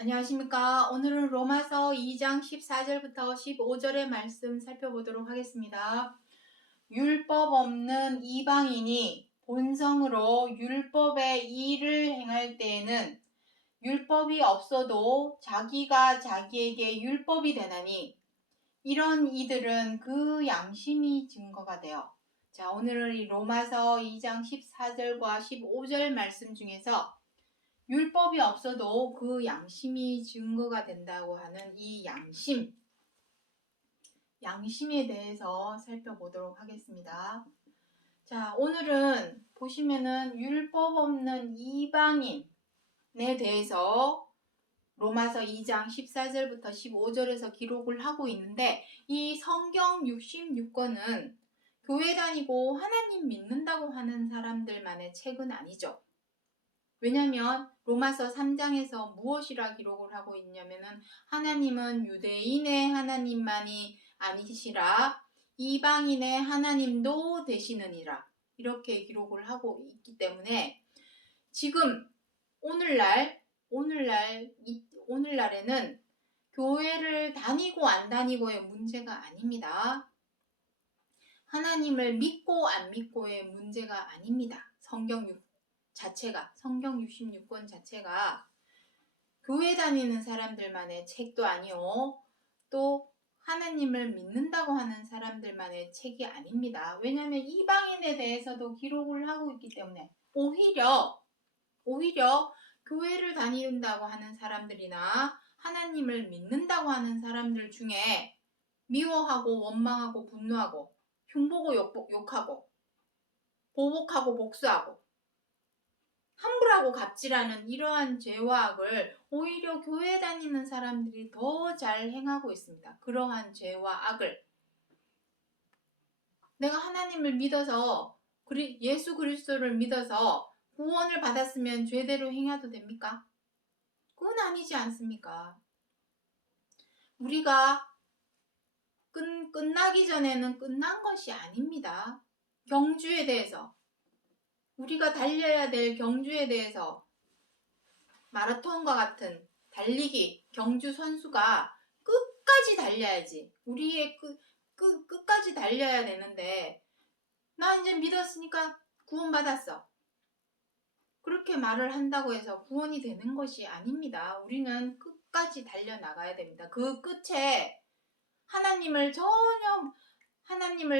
안녕하십니까. 오늘은 로마서 2장 14절부터 15절의 말씀 살펴보도록 하겠습니다. 율법 없는 이방인이 본성으로 율법의 일을 행할 때에는 율법이 없어도 자기가 자기에게 율법이 되나니 이런 이들은 그 양심이 증거가 되어. 자, 오늘은 이 로마서 2장 14절과 15절 말씀 중에서 율법이 없어도 그 양심이 증거가 된다고 하는 이 양심에 대해서 살펴보도록 하겠습니다. 자, 오늘은 보시면은 율법 없는 이방인에 대해서 로마서 2장 14절부터 15절에서 기록을 하고 있는데, 이 성경 66권은 교회 다니고 하나님 믿는다고 하는 사람들만의 책은 아니죠. 왜냐하면 로마서 3장에서 무엇이라 기록을 하고 있냐면은 하나님은 유대인의 하나님만이 아니시라 이방인의 하나님도 되시느니라 이렇게 기록을 하고 있기 때문에 지금 오늘날에는 교회를 다니고 안 다니고의 문제가 아닙니다. 하나님을 믿고 안 믿고의 문제가 아닙니다. 성경 66권 자체가 교회 다니는 사람들만의 책도 아니요. 또 하나님을 믿는다고 하는 사람들만의 책이 아닙니다. 왜냐하면 이방인에 대해서도 기록을 하고 있기 때문에 오히려 교회를 다닌다고 하는 사람들이나 하나님을 믿는다고 하는 사람들 중에 미워하고 원망하고 분노하고 흉보고 욕하고 보복하고 복수하고 함부라고 갑질하는 이러한 죄와 악을 오히려 교회 다니는 사람들이 더 잘 행하고 있습니다. 그러한 죄와 악을 내가 하나님을 믿어서 예수 그리스도를 믿어서 구원을 받았으면 죄대로 행해도 됩니까? 그건 아니지 않습니까? 우리가 끝나기 전에는 끝난 것이 아닙니다. 경주에 대해서 우리가 달려야 될 경주에 대해서 마라톤과 같은 달리기 경주 선수가 끝까지 달려야지. 우리의 끝까지 달려야 되는데 나 이제 믿었으니까 구원받았어. 그렇게 말을 한다고 해서 구원이 되는 것이 아닙니다. 우리는 끝까지 달려나가야 됩니다. 그 끝에 하나님을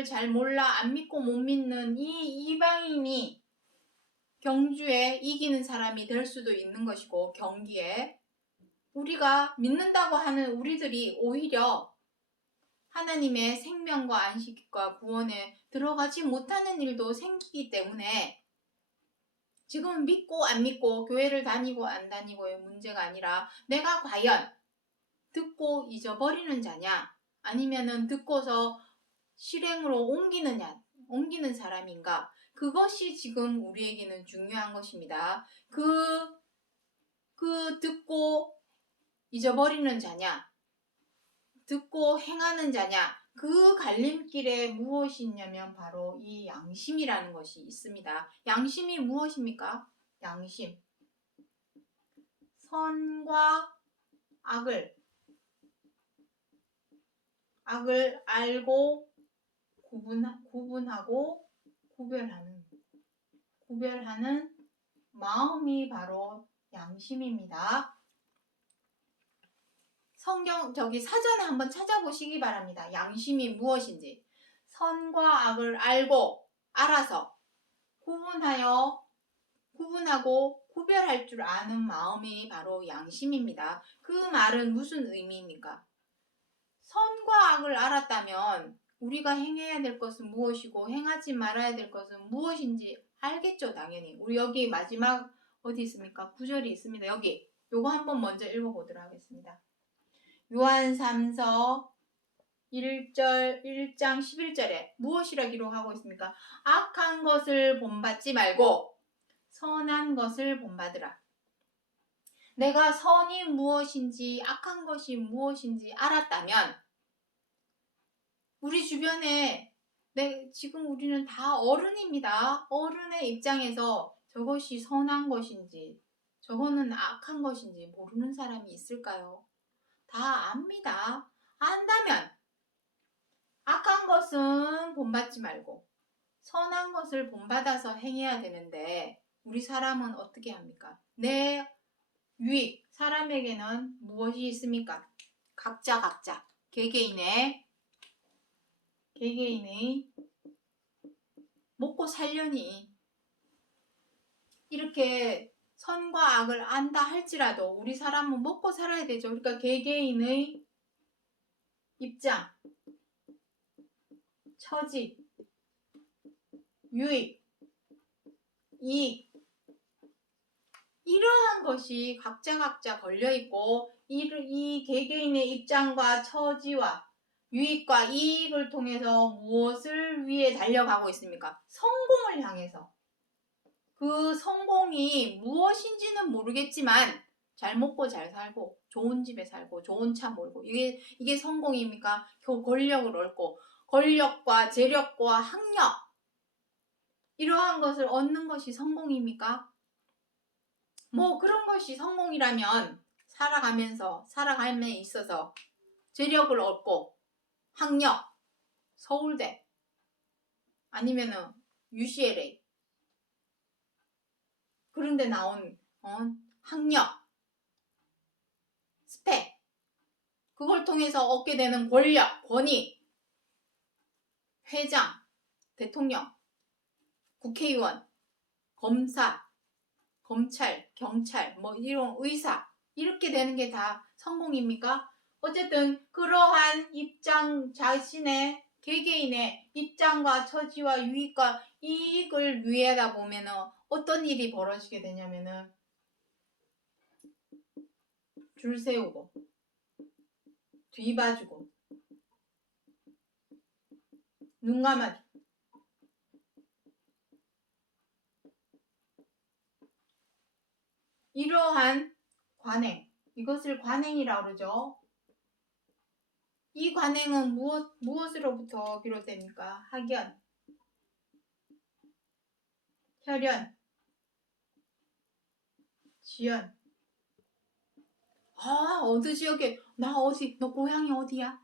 잘 몰라 안 믿고 못 믿는 이 이방인이 경주에 이기는 사람이 될 수도 있는 것이고 경기에 우리가 믿는다고 하는 우리들이 오히려 하나님의 생명과 안식과 구원에 들어가지 못하는 일도 생기기 때문에 지금 믿고 안 믿고 교회를 다니고 안 다니고의 문제가 아니라 내가 과연 듣고 잊어버리는 자냐 아니면은 듣고서 실행으로 옮기는 사람인가 그것이 지금 우리에게는 중요한 것입니다. 듣고 잊어버리는 자냐 듣고 행하는 자냐 그 갈림길에 무엇이 있냐면 바로 이 양심이라는 것이 있습니다. 양심이 무엇입니까? 양심 선과 악을 알고 구분하고 구별하는 마음이 바로 양심입니다. 사전에 한번 찾아보시기 바랍니다. 양심이 무엇인지. 선과 악을 알아서 구분하고 구별할 줄 아는 마음이 바로 양심입니다. 그 말은 무슨 의미입니까? 선과 악을 알았다면 우리가 행해야 될 것은 무엇이고 행하지 말아야 될 것은 무엇인지 알겠죠, 당연히. 우리 여기 마지막 어디 있습니까? 구절이 있습니다. 여기. 요거 한번 먼저 읽어보도록 하겠습니다. 요한 3서 1장 11절에 무엇이라 기록하고 있습니까? 악한 것을 본받지 말고 선한 것을 본받으라. 내가 선이 무엇인지 악한 것이 무엇인지 알았다면 우리 주변에 지금 우리는 다 어른입니다. 어른의 입장에서 저것이 선한 것인지 저거는 악한 것인지 모르는 사람이 있을까요? 다 압니다. 안다면 악한 것은 본받지 말고 선한 것을 본받아서 행해야 되는데 우리 사람은 어떻게 합니까? 내 유익, 사람에게는 무엇이 있습니까? 각자 개개인의 먹고 살려니 이렇게 선과 악을 안다 할지라도 우리 사람은 먹고 살아야 되죠. 그러니까 개개인의 입장, 처지, 유익, 이익 이러한 것이 각자 걸려있고 이 개개인의 입장과 처지와 유익과 이익을 통해서 무엇을 위해 달려가고 있습니까? 성공을 향해서. 그 성공이 무엇인지는 모르겠지만 잘 먹고 잘 살고 좋은 집에 살고 좋은 차 몰고 이게 성공입니까? 권력을 얻고 권력과 재력과 학력 이러한 것을 얻는 것이 성공입니까? 뭐 그런 것이 성공이라면 살아감에 있어서 재력을 얻고 학력, 서울대 아니면은 UCLA 그런데 나온 학력, 스펙 그걸 통해서 얻게 되는 권력, 권위 회장, 대통령, 국회의원, 검사, 검찰, 경찰, 뭐 이런 의사 이렇게 되는 게 다 성공입니까? 어쨌든 그러한 입장 자신의 개개인의 입장과 처지와 유익과 이익을 위하다 보면은 어떤 일이 벌어지게 되냐면은 줄 세우고 뒤봐주고 눈 감아주고 이러한 관행 이것을 관행이라고 그러죠. 이 관행은 무엇으로부터 비롯됩니까? 학연, 혈연, 지연. 어느 지역에 너 고향이 어디야?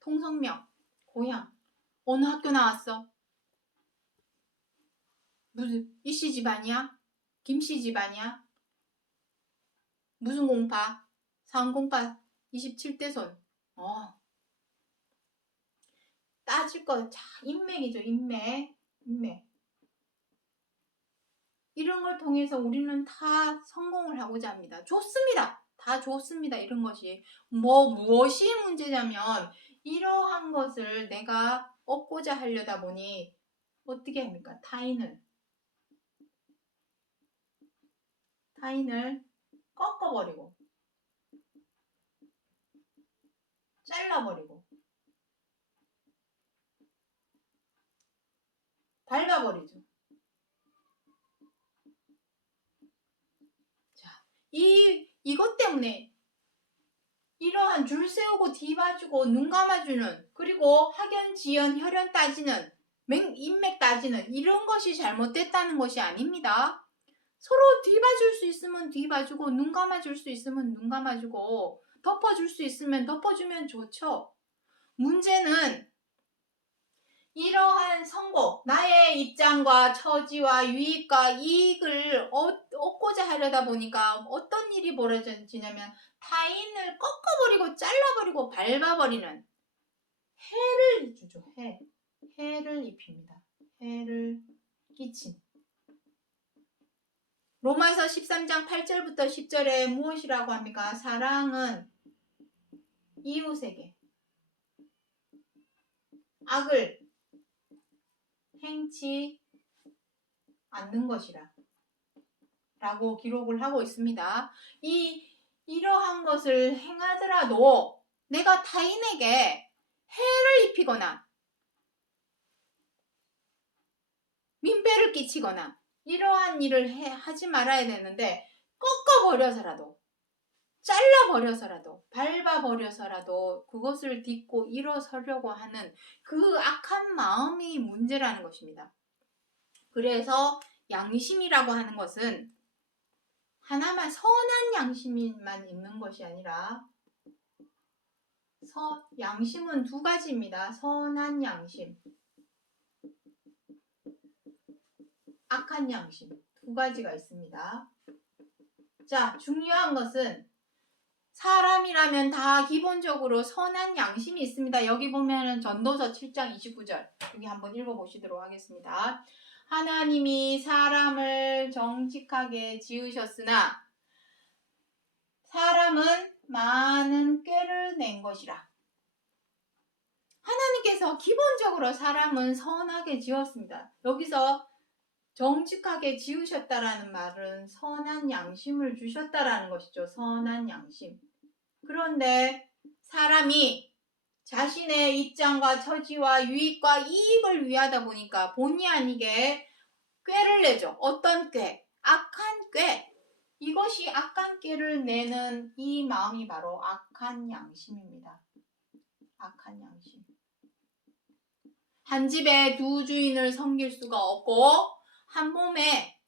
통성명, 고향. 어느 학교 나왔어? 무슨 이씨 집안이야? 김씨 집안이야? 무슨 공파? 상공파 27대 손. 따질 거 인맥이죠. 인맥. 이런 걸 통해서 우리는 다 성공을 하고자 합니다. 좋습니다. 다 좋습니다. 이런 것이. 무엇이 문제냐면 이러한 것을 내가 얻고자 하려다 보니 어떻게 합니까? 타인을 꺾어버리고 잘라버리고 밟아버리죠. 자, 이것 때문에 이러한 줄 세우고 뒤봐주고 눈 감아주는 그리고 학연, 지연, 혈연 따지는 인맥 따지는 이런 것이 잘못됐다는 것이 아닙니다. 서로 뒤봐줄 수 있으면 뒤봐주고 눈 감아줄 수 있으면 눈 감아주고 덮어줄 수 있으면 덮어주면 좋죠. 문제는 이러한 성공, 나의 입장과 처지와 유익과 이익을 얻고자 하려다 보니까 어떤 일이 벌어지냐면 타인을 꺾어버리고 잘라버리고 밟아버리는 해를 주죠. 해를 입힙니다. 해를 끼친. 로마서 13장 8절부터 10절에 무엇이라고 합니까? 사랑은 이웃에게 악을 행치 않는 것이라 라고 기록을 하고 있습니다. 이러한 것을 행하더라도 내가 타인에게 해를 입히거나 민폐를 끼치거나 이러한 일을 하지 말아야 되는데 꺾어버려서라도 잘라버려서라도 밟아버려서라도 그것을 딛고 일어서려고 하는 그 악한 마음이 문제라는 것입니다. 그래서 양심이라고 하는 것은 하나만 선한 양심만 있는 것이 아니라 양심은 두 가지입니다. 선한 양심, 악한 양심 두 가지가 있습니다. 자, 중요한 것은 사람이라면 다 기본적으로 선한 양심이 있습니다. 여기 보면은 전도서 7장 29절 여기 한번 읽어보시도록 하겠습니다. 하나님이 사람을 정직하게 지으셨으나 사람은 많은 꾀를 낸 것이라. 하나님께서 기본적으로 사람은 선하게 지었습니다. 여기서 정직하게 지으셨다라는 말은 선한 양심을 주셨다라는 것이죠. 선한 양심. 그런데 사람이 자신의 입장과 처지와 유익과 이익을 위하다 보니까 본의 아니게 꾀를 내죠. 어떤 꾀? 악한 꾀. 이것이 악한 꾀를 내는 이 마음이 바로 악한 양심입니다. 악한 양심. 한 집에 두 주인을 섬길 수가 없고 한 몸에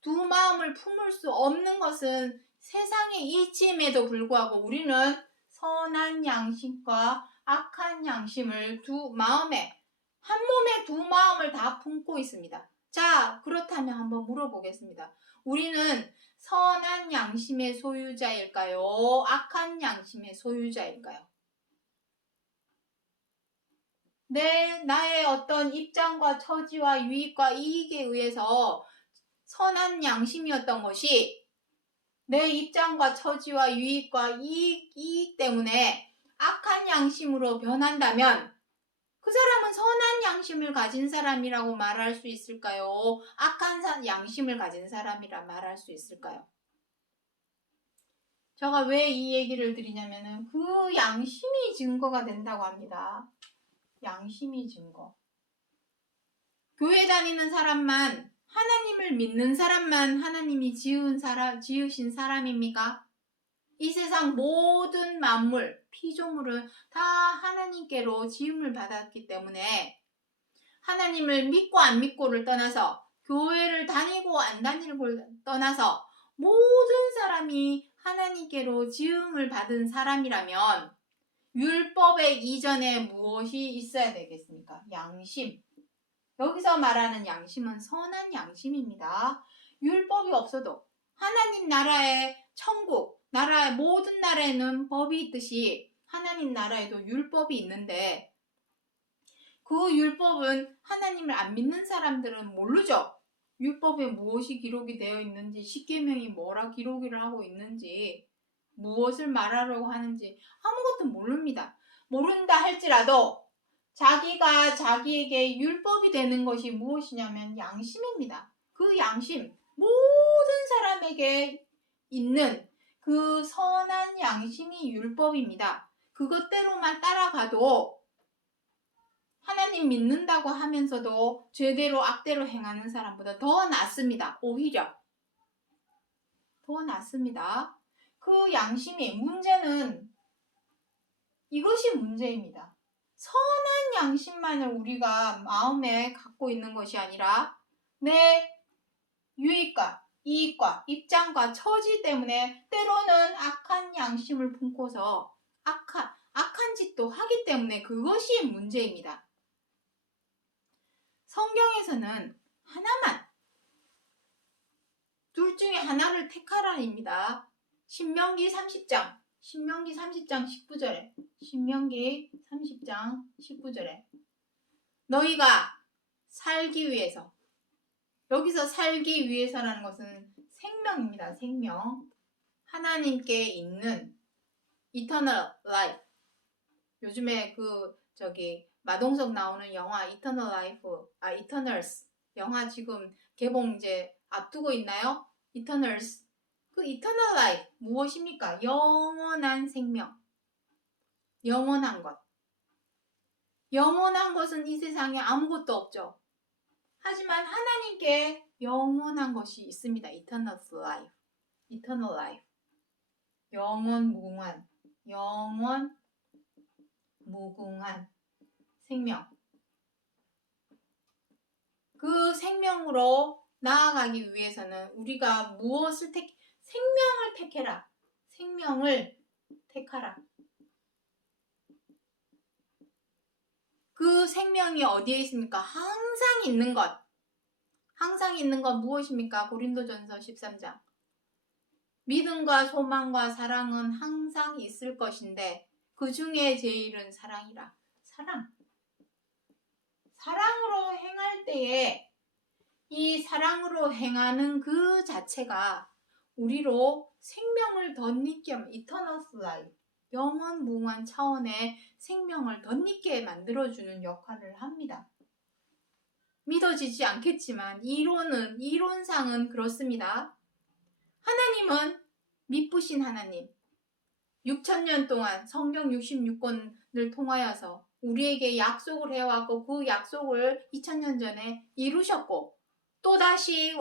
두 마음을 품을 수 없는 것은 세상의 이치임에도 불구하고 우리는 선한 양심과 악한 양심을 두 마음에 한 몸에 두 마음을 다 품고 있습니다. 자, 그렇다면 한번 물어보겠습니다. 우리는 선한 양심의 소유자일까요? 악한 양심의 소유자일까요? 나의 어떤 입장과 처지와 유익과 이익에 의해서 선한 양심이었던 것이 내 입장과 처지와 유익과 이익 때문에 악한 양심으로 변한다면 그 사람은 선한 양심을 가진 사람이라고 말할 수 있을까요? 악한 양심을 가진 사람이라 말할 수 있을까요? 제가 왜 이 얘기를 드리냐면은 그 양심이 증거가 된다고 합니다. 양심이 증거. 교회 다니는 사람만, 하나님을 믿는 사람만 하나님이 지으신 사람입니까? 이 세상 모든 만물, 피조물은 다 하나님께로 지음을 받았기 때문에 하나님을 믿고 안 믿고를 떠나서 교회를 다니고 안 다니고를 떠나서 모든 사람이 하나님께로 지음을 받은 사람이라면 율법의 이전에 무엇이 있어야 되겠습니까? 양심. 여기서 말하는 양심은 선한 양심입니다. 율법이 없어도 하나님 나라의 천국, 나라의 모든 나라에는 법이 있듯이 하나님 나라에도 율법이 있는데 그 율법은 하나님을 안 믿는 사람들은 모르죠. 율법에 무엇이 기록이 되어 있는지, 십계명이 뭐라 기록을 하고 있는지, 무엇을 말하려고 하는지 아무것도 모릅니다. 모른다 할지라도 자기가 자기에게 율법이 되는 것이 무엇이냐면 양심입니다. 그 양심, 모든 사람에게 있는 그 선한 양심이 율법입니다. 그것대로만 따라가도 하나님 믿는다고 하면서도 죄대로 악대로 행하는 사람보다 더 낫습니다. 오히려 더 낫습니다. 그 양심이 문제는 이것이 문제입니다. 선한 양심만을 우리가 마음에 갖고 있는 것이 아니라 내 유익과 이익과 입장과 처지 때문에 때로는 악한 양심을 품고서 악한 짓도 하기 때문에 그것이 문제입니다. 성경에서는 하나만, 둘 중에 하나를 택하라입니다. 신명기 30장 19절에 신명기 30장 19절에 너희가 살기 위해서, 여기서 살기 위해서라는 것은 생명입니다. 생명. 하나님께 있는 eternal life. 요즘에 마동석 나오는 영화 eternal life, eternals 영화 지금 개봉 이제 앞두고 있나요? eternals. 그 eternal life 무엇입니까? 영원한 생명. 영원한 것. 영원한 것은 이 세상에 아무것도 없죠. 하지만 하나님께 영원한 것이 있습니다. eternal life. eternal life. 영원 무궁한 생명. 그 생명으로 나아가기 위해서는 우리가 무엇을 생명을 택해라. 생명을 택하라. 그 생명이 어디에 있습니까? 항상 있는 것. 항상 있는 것 무엇입니까? 고린도전서 13장. 믿음과 소망과 사랑은 항상 있을 것인데 그 중에 제일은 사랑이라. 사랑. 사랑으로 행할 때에 이 사랑으로 행하는 그 자체가 우리로 생명을 덧입게 하면 eternal life, 영원 무궁한 차원의 생명을 덧입게 만들어주는 역할을 합니다. 믿어지지 않겠지만 이론상은 그렇습니다. 하나님은 미쁘신 하나님, 6,000년 동안 성경 66권을 통하여서 우리에게 약속을 해왔고 그 약속을 2000년 전에 이루셨고 또다시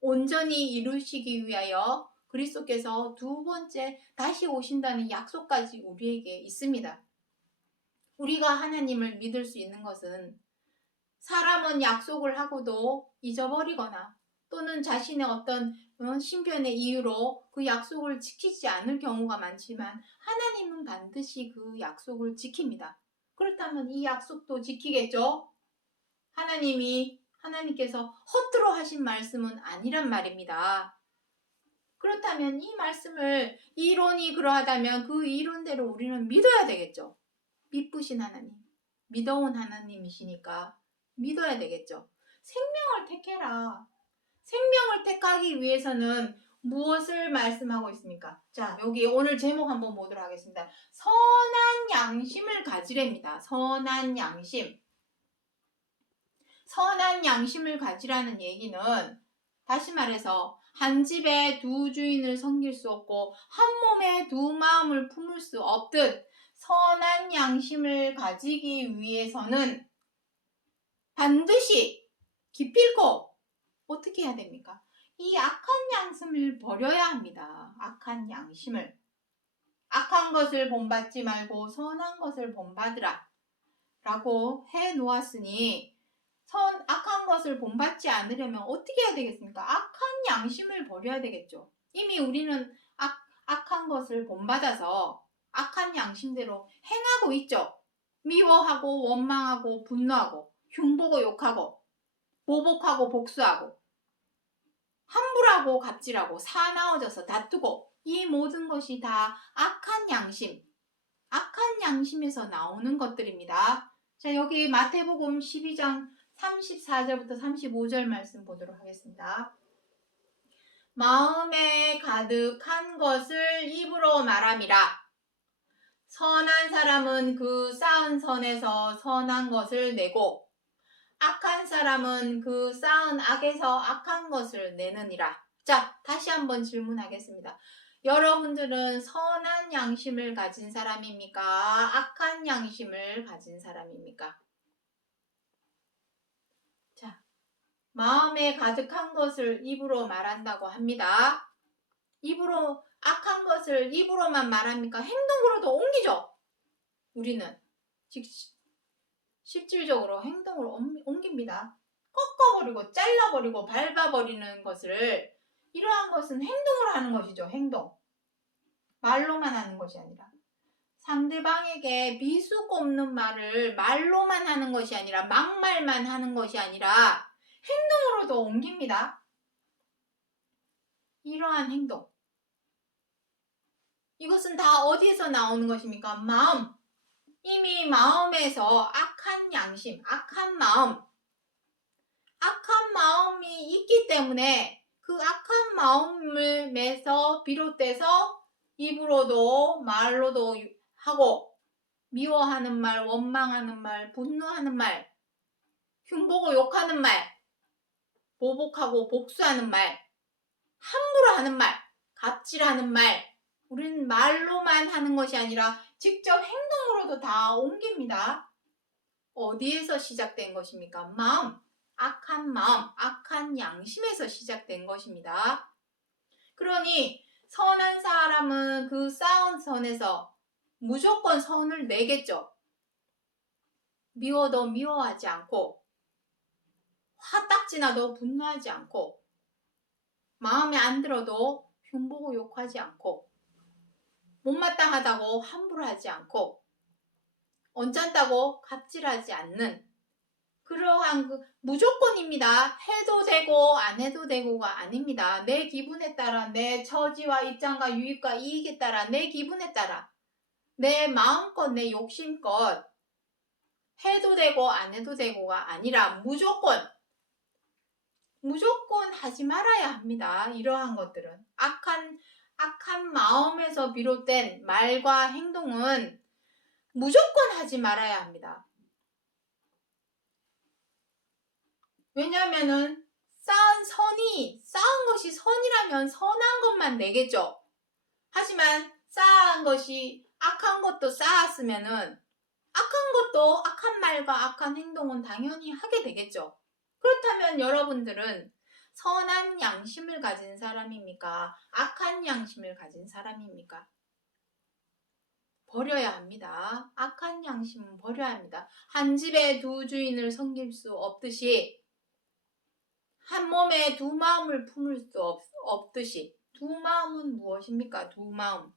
온전히 이루시기 위하여 그리스도께서 두 번째 다시 오신다는 약속까지 우리에게 있습니다. 우리가 하나님을 믿을 수 있는 것은 사람은 약속을 하고도 잊어버리거나 또는 자신의 어떤 신변의 이유로 그 약속을 지키지 않을 경우가 많지만 하나님은 반드시 그 약속을 지킵니다. 그렇다면 이 약속도 지키겠죠? 하나님께서 허투루 하신 말씀은 아니란 말입니다. 그렇다면 이 말씀을 이론이 그러하다면 그 이론대로 우리는 믿어야 되겠죠. 미쁘신 하나님, 믿어온 하나님이시니까 믿어야 되겠죠. 생명을 택해라. 생명을 택하기 위해서는 무엇을 말씀하고 있습니까? 자, 여기 오늘 제목 한번 보도록 하겠습니다. 선한 양심을 가지랍니다. 선한 양심. 선한 양심을 가지라는 얘기는 다시 말해서 한 집에 두 주인을 섬길 수 없고 한 몸에 두 마음을 품을 수 없듯 선한 양심을 가지기 위해서는 반드시 기필코 어떻게 해야 됩니까? 이 악한 양심을 버려야 합니다. 악한 양심을. 악한 것을 본받지 말고 선한 것을 본받으라 라고 해 놓았으니 악한 것을 본받지 않으려면 어떻게 해야 되겠습니까? 악한 양심을 버려야 되겠죠. 이미 우리는 악한 것을 본받아서 악한 양심대로 행하고 있죠. 미워하고 원망하고 분노하고 흉보고 욕하고 보복하고 복수하고 함부하고 갑질하고 사나워져서 다투고 이 모든 것이 다 악한 양심에서 나오는 것들입니다. 자, 여기 마태복음 12장 34절부터 35절 말씀 보도록 하겠습니다. 마음에 가득한 것을 입으로 말함이라. 선한 사람은 그 쌓은 선에서 선한 것을 내고 악한 사람은 그 쌓은 악에서 악한 것을 내느니라. 자, 다시 한번 질문하겠습니다. 여러분들은 선한 양심을 가진 사람입니까? 악한 양심을 가진 사람입니까? 자, 마음에 가득한 것을 입으로 말한다고 합니다. 악한 것을 입으로만 말합니까? 행동으로도 옮기죠. 우리는 실질적으로 행동으로 옮깁니다. 꺾어버리고 잘라버리고 밟아버리는 것을 이러한 것은 행동으로 하는 것이죠. 행동. 말로만 하는 것이 아니라 상대방에게 비수 꼽는 말을 말로만 하는 것이 아니라 막말만 하는 것이 아니라 행동으로도 옮깁니다. 이러한 행동. 이것은 다 어디에서 나오는 것입니까? 마음. 이미 마음에서 악한 양심, 악한 마음이 있기 때문에 그 악한 마음에서 비롯돼서 입으로도 말로도 하고 미워하는 말, 원망하는 말, 분노하는 말, 흉보고 욕하는 말, 보복하고 복수하는 말, 함부로 하는 말, 갑질하는 말, 우리는 말로만 하는 것이 아니라 직접 행동으로도 다 옮깁니다. 어디에서 시작된 것입니까? 마음, 악한 양심에서 시작된 것입니다. 그러니 선한 사람은 그 쌓은 선에서 무조건 선을 내겠죠. 미워도 미워하지 않고 화딱지나도 분노하지 않고 마음에 안 들어도 흉보고 욕하지 않고, 못마땅하다고 함부로 하지 않고, 언짢다고 갑질하지 않는 그러한 무조건입니다. 해도 되고 안 해도 되고가 아닙니다. 내 기분에 따라, 내 처지와 입장과 유익과 이익에 따라, 내 기분에 따라, 내 마음껏, 내 욕심껏 해도 되고 안 해도 되고가 아니라 무조건 하지 말아야 합니다. 이러한 것들은 악한 마음에서 비롯된 말과 행동은 무조건 하지 말아야 합니다. 왜냐하면은 쌓은 것이 선이라면 선한 것만 내겠죠. 하지만 쌓은 것이 악한 것도 쌓았으면은 악한 말과 악한 행동은 당연히 하게 되겠죠. 그렇다면 여러분들은 선한 양심을 가진 사람입니까? 악한 양심을 가진 사람입니까? 버려야 합니다. 악한 양심은 버려야 합니다. 한 집에 두 주인을 섬길 수 없듯이, 한 몸에 두 마음을 품을 수 없듯이, 두 마음은 무엇입니까? 두 마음.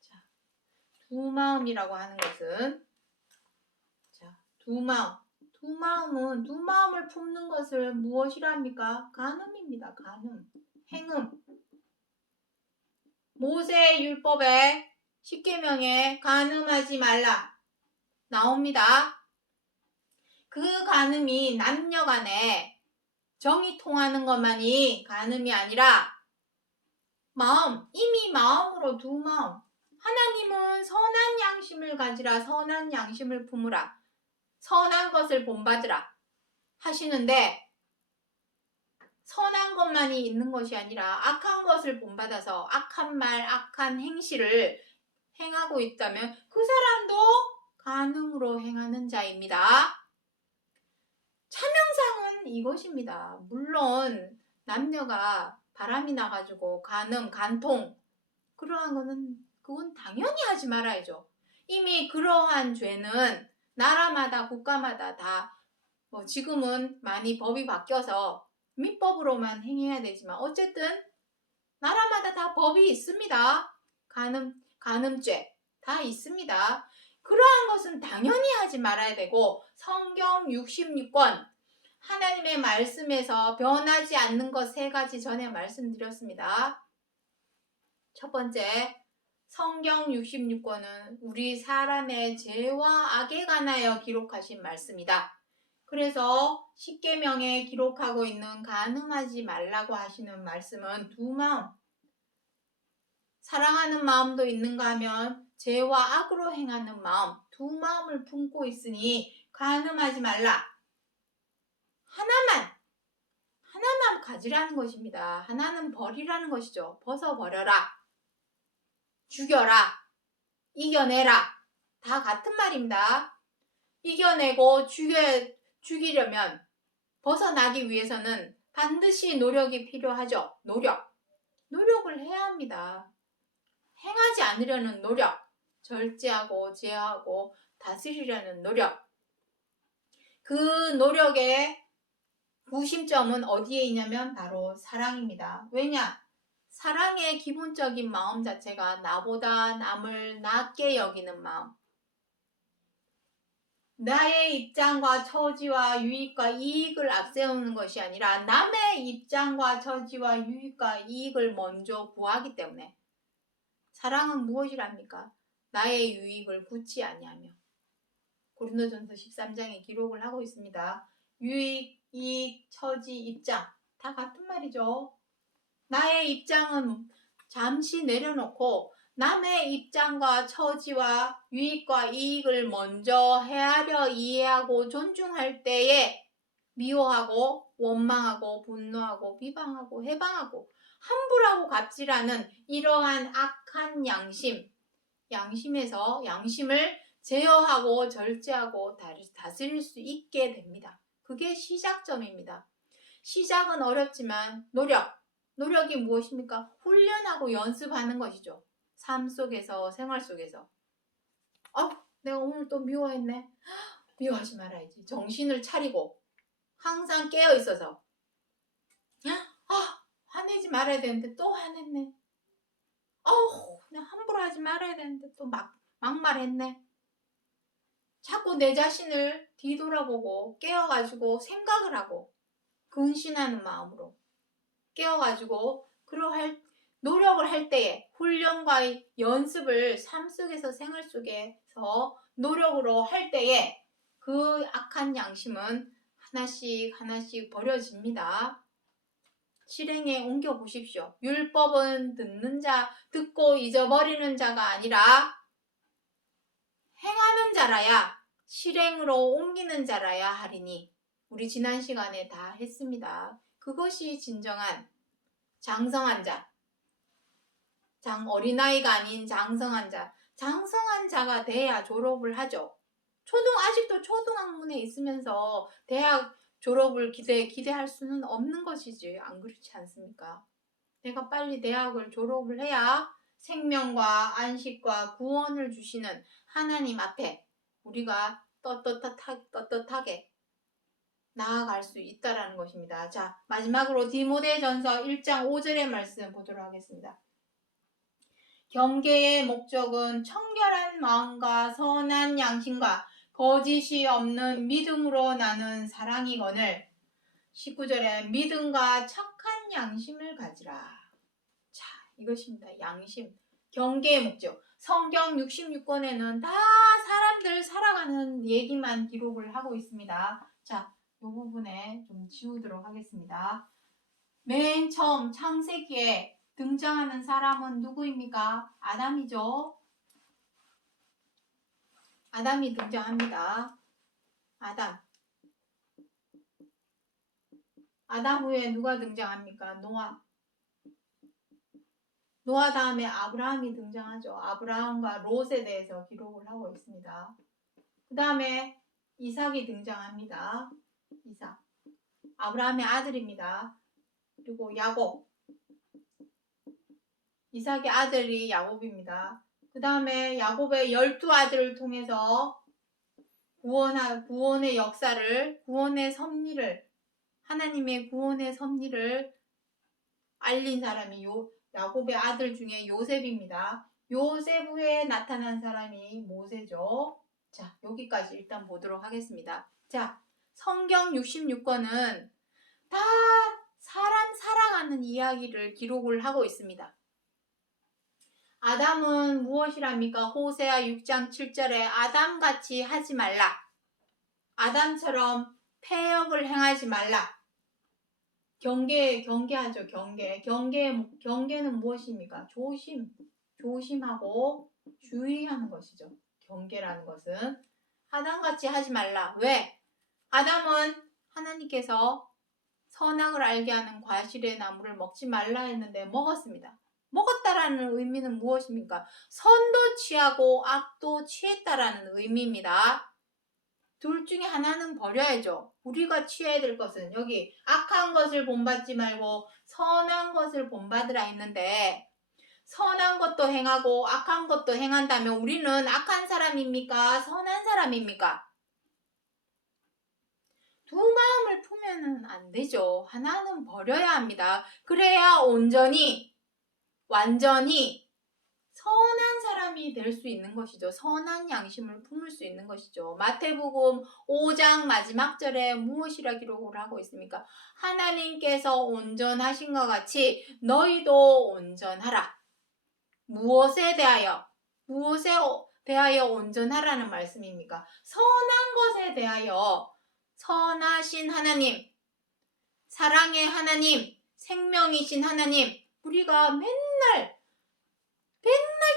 자, 두 마음이라고 하는 것은, 자, 두 마음을 품는 것을 무엇이라 합니까? 간음입니다. 간음. 행음. 모세의 율법에 10계명에 간음하지 말라 나옵니다. 그 간음이 남녀 간에 정이 통하는 것만이 간음이 아니라 이미 마음으로 두 마음. 하나님은 선한 양심을 가지라, 선한 양심을 품으라, 선한 것을 본받으라 하시는데, 선한 것만이 있는 것이 아니라 악한 것을 본받아서 악한 말, 악한 행실을 행하고 있다면 그 사람도 간음으로 행하는 자입니다. 차명상은 이것입니다. 물론 남녀가 바람이 나가지고 간음, 간통 그러한 거는 그건 당연히 하지 말아야죠. 이미 그러한 죄는 나라마다 국가마다 다 지금은 많이 법이 바뀌어서 민법으로만 행해야 되지만 어쨌든 나라마다 다 법이 있습니다. 간음죄 다 있습니다. 그러한 것은 당연히 하지 말아야 되고, 성경 66권 하나님의 말씀에서 변하지 않는 것 3가지 전에 말씀드렸습니다. 첫 번째, 성경 66권은 우리 사람의 죄와 악에 관하여 기록하신 말씀이다. 그래서 10계명에 기록하고 있는 간음하지 말라고 하시는 말씀은 두 마음, 사랑하는 마음도 있는가 하면 죄와 악으로 행하는 마음, 두 마음을 품고 있으니 간음하지 말라. 하나만 가지라는 것입니다. 하나는 버리라는 것이죠. 벗어버려라, 죽여라, 이겨내라, 다 같은 말입니다. 이겨내고 죽이려면, 벗어나기 위해서는 반드시 노력이 필요하죠. 노력을 해야 합니다. 행하지 않으려는 노력, 절제하고 제어하고 다스리려는 노력. 그 노력의 구심점은 어디에 있냐면 바로 사랑입니다. 왜냐? 사랑의 기본적인 마음 자체가 나보다 남을 낮게 여기는 마음, 나의 입장과 처지와 유익과 이익을 앞세우는 것이 아니라 남의 입장과 처지와 유익과 이익을 먼저 구하기 때문에, 사랑은 무엇이랍니까? 나의 유익을 굳지 아니하며. 고린도전서 13장에 기록을 하고 있습니다. 유익, 이익, 처지, 입장 다 같은 말이죠. 나의 입장은 잠시 내려놓고 남의 입장과 처지와 유익과 이익을 먼저 헤아려 이해하고 존중할 때에 미워하고 원망하고 분노하고 비방하고 해방하고 함부로하고 갑질하는 이러한 악한 양심에서 양심을 제어하고 절제하고 다스릴 수 있게 됩니다. 그게 시작점입니다. 시작은 어렵지만 노력이 무엇입니까? 훈련하고 연습하는 것이죠. 삶 속에서, 생활 속에서. 내가 오늘 또 미워했네. 미워하지 말아야지. 정신을 차리고 항상 깨어 있어서 화내지 말아야 되는데 또 화냈네. 어우, 그냥 함부로 하지 말아야 되는데 또 막말했네. 자꾸 내 자신을 뒤돌아보고 깨어가지고 생각을 하고 근신하는 마음으로 깨어가지고 노력을 할 때에 훈련과 연습을 삶 속에서 생활 속에서 노력으로 할 때에 그 악한 양심은 하나씩 하나씩 버려집니다. 실행에 옮겨 보십시오. 율법은 듣고 잊어버리는 자가 아니라 행하는 자라야, 실행으로 옮기는 자라야 하리니, 우리 지난 시간에 다 했습니다. 그것이 진정한 장성한 자, 어린아이가 아닌 장성한 자, 장성한 자가 돼야 졸업을 하죠. 아직도 초등학문에 있으면서 대학 졸업을 기대할 수는 없는 것이지, 안 그렇지 않습니까? 내가 빨리 대학을 졸업을 해야 생명과 안식과 구원을 주시는 하나님 앞에 우리가 떳떳하게 나아갈 수 있다라는 것입니다. 자, 마지막으로 디모데전서 1장 5절의 말씀 보도록 하겠습니다. 경계의 목적은 청결한 마음과 선한 양심과 거짓이 없는 믿음으로 나는 사랑이거늘 19절에 믿음과 착한 양심을 가지라. 자, 이것입니다. 양심, 경계의 목적. 성경 66권에는 다 사람들 살아가는 얘기만 기록을 하고 있습니다. 자, 이 부분에 좀 지우도록 하겠습니다. 맨 처음 창세기에 등장하는 사람은 누구입니까? 아담이죠. 아담이 등장합니다. 아담 후에 누가 등장합니까? 노아 다음에 아브라함이 등장하죠. 아브라함과 롯에 대해서 기록을 하고 있습니다. 그 다음에 이삭이 등장합니다. 이삭. 아브라함의 아들입니다. 그리고 야곱. 이삭의 아들이 야곱입니다. 그 다음에 야곱의 12아들을 통해서 구원의 역사를, 구원의 섭리를, 하나님의 구원의 섭리를 알린 사람이 야곱의 아들 중에 요셉입니다. 요셉 후에 나타난 사람이 모세죠. 자, 여기까지 일단 보도록 하겠습니다. 자, 성경 66권은 다 사람 살아가는 이야기를 기록을 하고 있습니다. 아담은 무엇이랍니까? 호세아 6장 7절에 아담같이 하지 말라. 아담처럼 패역을 행하지 말라. 경계하죠. 경계는 무엇입니까? 조심하고 주의하는 것이죠. 경계라는 것은 아담같이 하지 말라. 왜? 아담은 하나님께서 선악을 알게 하는 과실의 나무를 먹지 말라 했는데 먹었습니다. 먹었다라는 의미는 무엇입니까? 선도 취하고 악도 취했다라는 의미입니다. 둘 중에 하나는 버려야죠. 우리가 취해야 될 것은 여기 악한 것을 본받지 말고 선한 것을 본받으라 했는데, 선한 것도 행하고 악한 것도 행한다면 우리는 악한 사람입니까? 선한 사람입니까? 두 마음을 품으면 안 되죠. 하나는 버려야 합니다. 그래야 완전히 선한 사람이 될 수 있는 것이죠. 선한 양심을 품을 수 있는 것이죠. 마태복음 5장 마지막 절에 무엇이라 기록을 하고 있습니까? 하나님께서 온전하신 것 같이 너희도 온전하라. 무엇에 대하여 온전하라는 말씀입니까? 선한 것에 대하여. 선하신 하나님, 사랑의 하나님, 생명이신 하나님, 우리가 맨날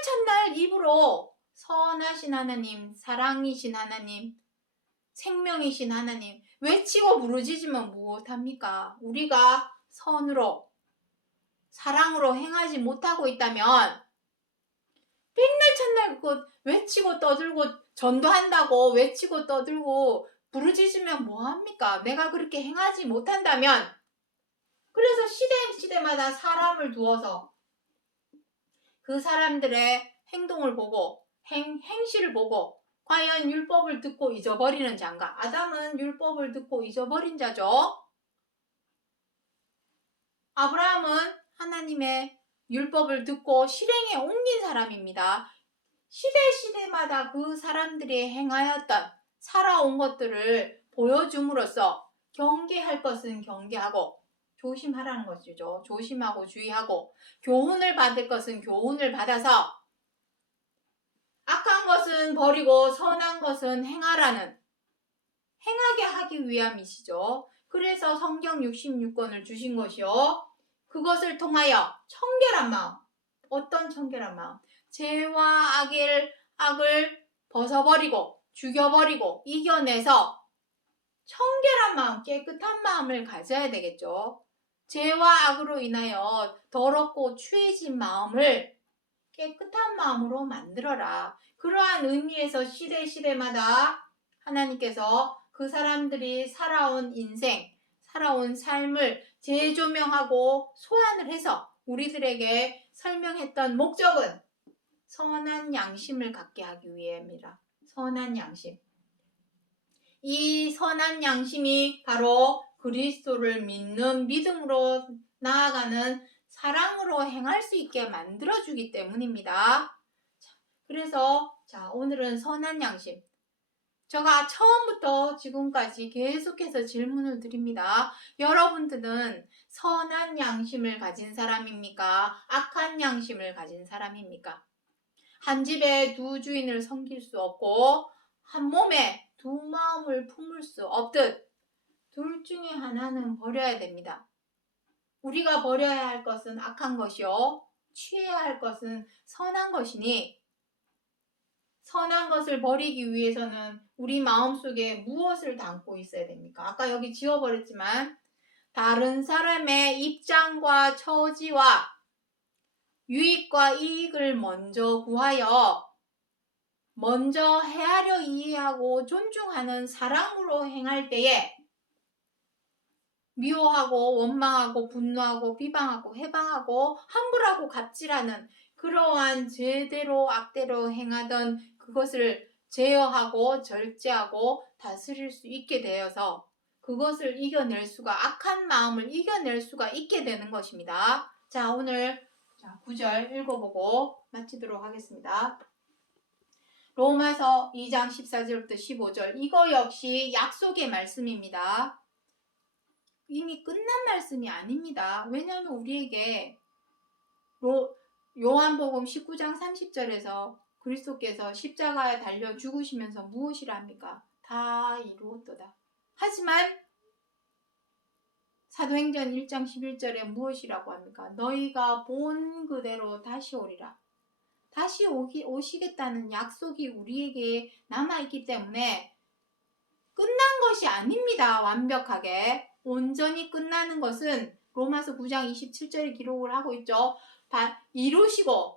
첫날 입으로 선하신 하나님, 사랑이신 하나님, 생명이신 하나님 외치고 부르짖으면 무엇합니까? 우리가 선으로, 사랑으로 행하지 못하고 있다면 맨날 첫날 그거 외치고 떠들고 전도한다고 외치고 떠들고 부르짖으면 뭐합니까? 내가 그렇게 행하지 못한다면. 그래서 시대마다 사람을 두어서 그 사람들의 행동을 보고 행실을 보고 과연 율법을 듣고 잊어버리는 자인가? 아담은 율법을 듣고 잊어버린 자죠. 아브라함은 하나님의 율법을 듣고 실행에 옮긴 사람입니다. 시대마다 그 사람들이 행하였던 살아온 것들을 보여줌으로써 경계할 것은 경계하고 조심하라는 것이죠. 조심하고 주의하고 교훈을 받을 것은 교훈을 받아서 악한 것은 버리고 선한 것은 행하게 하기 위함이시죠. 그래서 성경 66권을 주신 것이요. 그것을 통하여 청결한 마음, 어떤 청결한 마음? 죄와 악을 벗어버리고 죽여버리고 이겨내서 청결한 마음, 깨끗한 마음을 가져야 되겠죠. 죄와 악으로 인하여 더럽고 추해진 마음을 깨끗한 마음으로 만들어라. 그러한 의미에서 시대마다 하나님께서 그 사람들이 살아온 인생, 살아온 삶을 재조명하고 소환을 해서 우리들에게 설명했던 목적은 선한 양심을 갖게 하기 위함이라. 선한 양심. 이 선한 양심이 바로 그리스도를 믿는 믿음으로 나아가는 사랑으로 행할 수 있게 만들어주기 때문입니다. 그래서 오늘은 선한 양심. 제가 처음부터 지금까지 계속해서 질문을 드립니다. 여러분들은 선한 양심을 가진 사람입니까? 악한 양심을 가진 사람입니까? 한 집에 두 주인을 섬길 수 없고 한 몸에 두 마음을 품을 수 없듯 둘 중에 하나는 버려야 됩니다. 우리가 버려야 할 것은 악한 것이요, 취해야 할 것은 선한 것이니 선한 것을 버리기 위해서는 우리 마음속에 무엇을 담고 있어야 됩니까? 아까 여기 지워버렸지만 다른 사람의 입장과 처지와 유익과 이익을 먼저 구하여 먼저 헤아려 이해하고 존중하는 사랑으로 행할 때에 미워하고 원망하고 분노하고 비방하고 해방하고 함부로하고 갑질하는 그러한 죄대로 악대로 행하던 그것을 제어하고 절제하고 다스릴 수 있게 되어서 그것을 이겨낼 수가, 악한 마음을 이겨낼 수가 있게 되는 것입니다. 자, 오늘 9절 읽어보고 마치도록 하겠습니다. 로마서 2장 14절부터 15절. 이거 역시 약속의 말씀입니다. 이미 끝난 말씀이 아닙니다. 왜냐하면 우리에게 요한복음 19장 30절에서 그리스도께서 십자가에 달려 죽으시면서 무엇이라 합니까? 다 이루었도다. 하지만 사도행전 1장 11절에 무엇이라고 합니까? 너희가 본 그대로 다시 오리라. 다시 오시겠다는 약속이 우리에게 남아있기 때문에 끝난 것이 아닙니다. 완벽하게. 온전히 끝나는 것은 로마서 9장 27절에 기록을 하고 있죠. 이루시고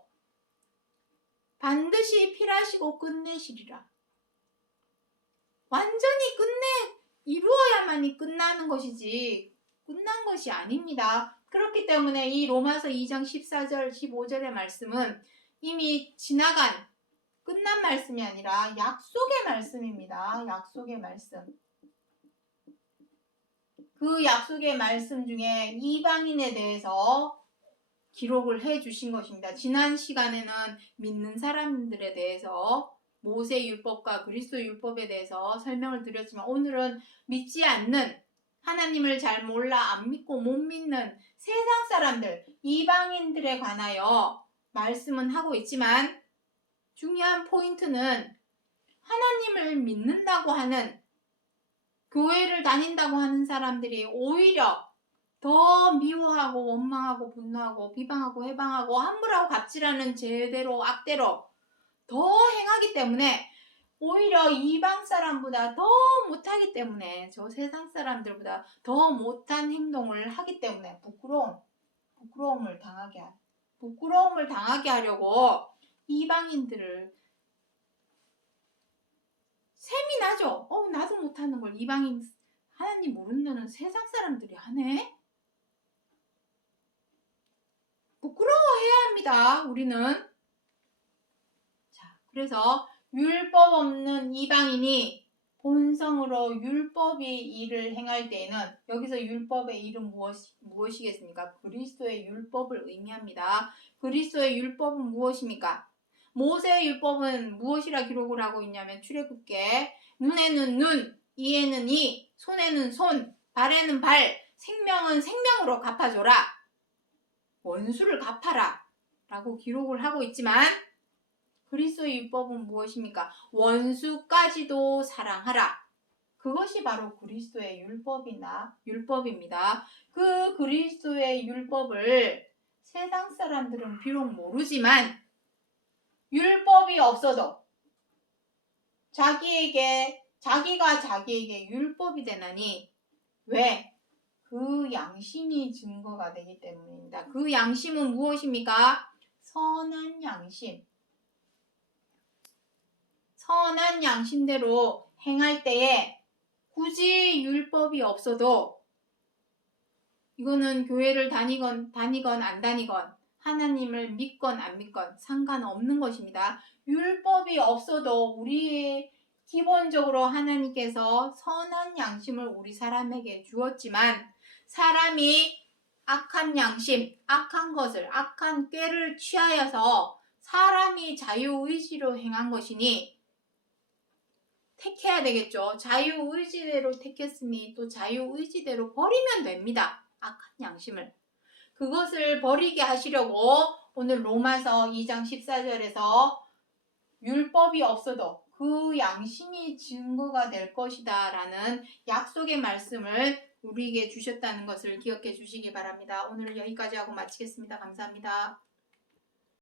반드시 필하시고 끝내시리라. 완전히 이루어야만이 끝나는 것이지 끝난 것이 아닙니다. 그렇기 때문에 이 로마서 2장 14절 15절의 말씀은 이미 지나간 끝난 말씀이 아니라 약속의 말씀입니다. 약속의 말씀. 그 약속의 말씀 중에 이방인에 대해서 기록을 해 주신 것입니다. 지난 시간에는 믿는 사람들에 대해서 모세 율법과 그리스도 율법에 대해서 설명을 드렸지만 오늘은 믿지 않는, 하나님을 잘 몰라 안 믿고 못 믿는 세상 사람들, 이방인들에 관하여 말씀은 하고 있지만 중요한 포인트는 하나님을 믿는다고 하는, 교회를 다닌다고 하는 사람들이 오히려 더 미워하고 원망하고 분노하고 비방하고 해방하고 함부로하고 갑질하는 죄대로 악대로 더 행하기 때문에 오히려 이방 사람보다 더 못하기 때문에, 저 세상 사람들보다 더 못한 행동을 하기 때문에 부끄러움을 당하게 하려고 이방인들을, 셈이 나죠. 나도 못하는 걸 이방인, 하나님 모르는 세상 사람들이 하네? 부끄러워해야 합니다. 우리는. 자, 그래서 율법 없는 이방인이 본성으로 율법이 일을 행할 때에는 여기서 율법의 일은 무엇이겠습니까? 그리스도의 율법을 의미합니다. 그리스도의 율법은 무엇입니까? 모세의 율법은 무엇이라 기록을 하고 있냐면 출애굽기에 눈에는 눈, 이에는 이, 손에는 손, 발에는 발, 생명은 생명으로 갚아줘라. 원수를 갚아라 라고 기록을 하고 있지만 그리스도의 율법은 무엇입니까? 원수까지도 사랑하라. 그것이 바로 그리스도의 율법입니다. 그 그리스도의 율법을 세상 사람들은 비록 모르지만 율법이 없어도 자기가 자기에게 율법이 되나니 왜? 그 양심이 증거가 되기 때문입니다. 그 양심은 무엇입니까? 선한 양심. 선한 양심대로 행할 때에 굳이 율법이 없어도 이거는 교회를 다니건 안 다니건 하나님을 믿건 안 믿건 상관없는 것입니다. 율법이 없어도 우리 기본적으로 하나님께서 선한 양심을 우리 사람에게 주었지만 사람이 악한 양심, 악한 것을, 악한 꾀를 취하여서 사람이 자유의지로 행한 것이니 택해야 되겠죠. 자유의지대로 택했으니 또 자유의지대로 버리면 됩니다. 악한 양심을. 그것을 버리게 하시려고 오늘 로마서 2장 14절에서 율법이 없어도 그 양심이 증거가 될 것이다 라는 약속의 말씀을 우리에게 주셨다는 것을 기억해 주시기 바랍니다. 오늘 여기까지 하고 마치겠습니다. 감사합니다.